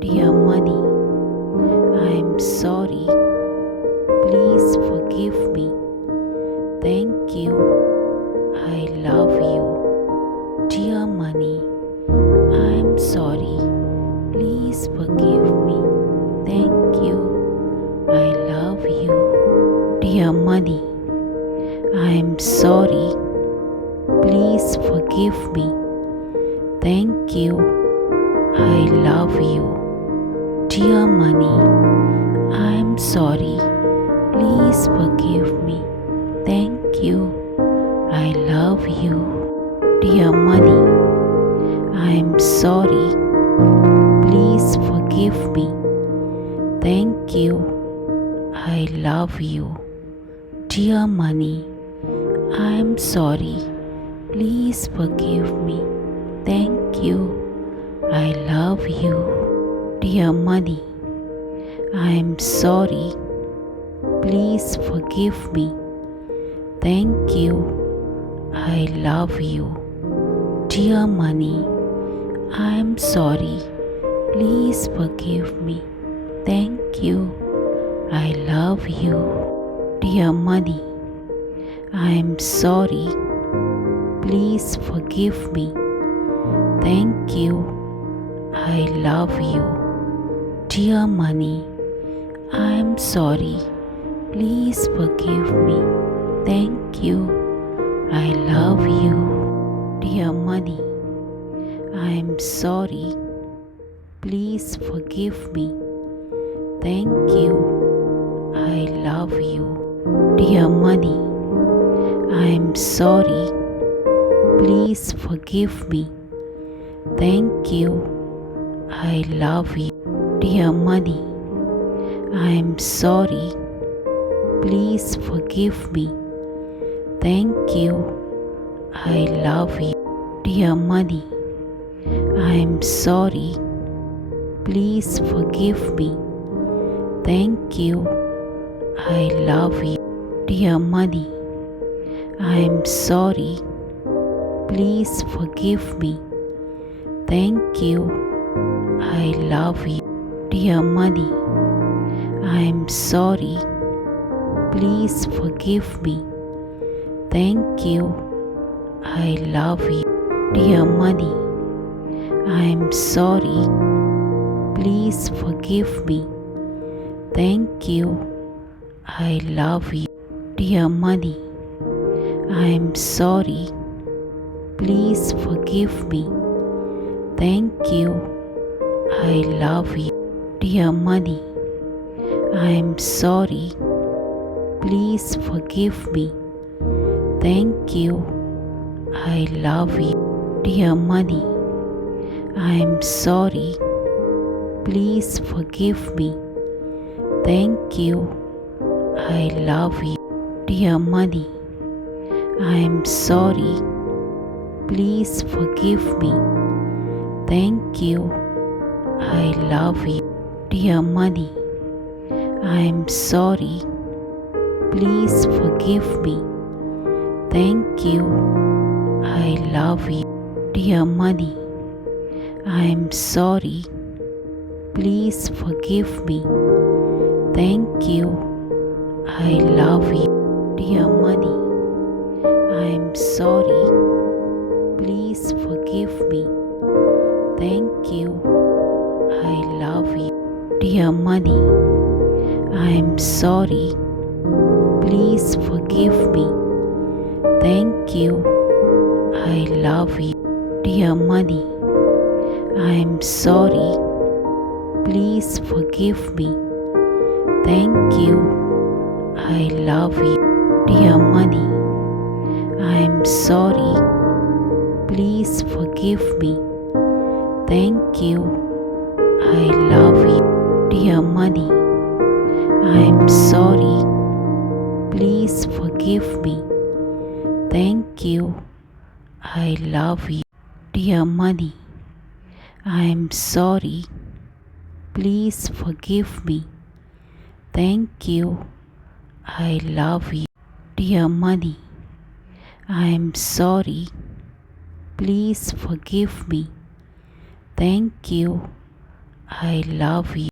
Dear money, I'm sorry. Please forgive me. Thank you. I love you. Dear money, I'm sorry. Please forgive me. Thank you. I love you. Dear money, I'm sorry. Please forgive me. Thank you. I love you. Dear money, I'm sorry. Please forgive me. Thank you. I love you. Dear money, I'm sorry. Please forgive me. Thank you. I love you. Dear money, I'm sorry. Please forgive me. Thank you. I love you. Dear money, I'm sorry. Please forgive me. Thank you. I love you. Dear money, I'm sorry. Please forgive me. Thank you. I love you. Dear money, I'm sorry. Please forgive me. Thank you. I love you. Dear money, I'm sorry. Please forgive me. Thank you. I love you. Dear money, I'm sorry. Please forgive me. Thank you. I love you. Dear money, I'm sorry. Please forgive me. Thank you. I love you. Dear money, I'm sorry. Please forgive me. Thank you. I love you. Dear money, I'm sorry. Please forgive me. Thank you. I love you. Dear money, I'm sorry. Please forgive me. Thank you. I love you. Dear money, I'm sorry. Please forgive me. Thank you. I love you. Dear money, I'm sorry. Please forgive me. Thank you. I love you. Dear money, I'm sorry. Please forgive me. Thank you. I love you. Dear money, I'm sorry. Please forgive me. Thank you. I love you. Dear money, I'm sorry. Please forgive me. Thank you. I love you. Dear money, I'm sorry. Please forgive me. Thank you. I love you. Dear money, I'm sorry. Please forgive me. Thank you. I love you. Dear money, I'm sorry. Please forgive me. Thank you. I love you. Dear money, I'm sorry. Please forgive me. Thank you. I love you. Dear money, I'm sorry. Please forgive me. Thank you. I love you. Dear money, I'm sorry. Please forgive me. Thank you. I love you. Dear money, I'm sorry. Please forgive me. Thank you. I love you. Dear money, I'm sorry. Please forgive me. Thank you. I love you. Dear money, I'm sorry. Please forgive me. Thank you. I love you. Dear money, I'm sorry. Please forgive me. Thank you. I love you.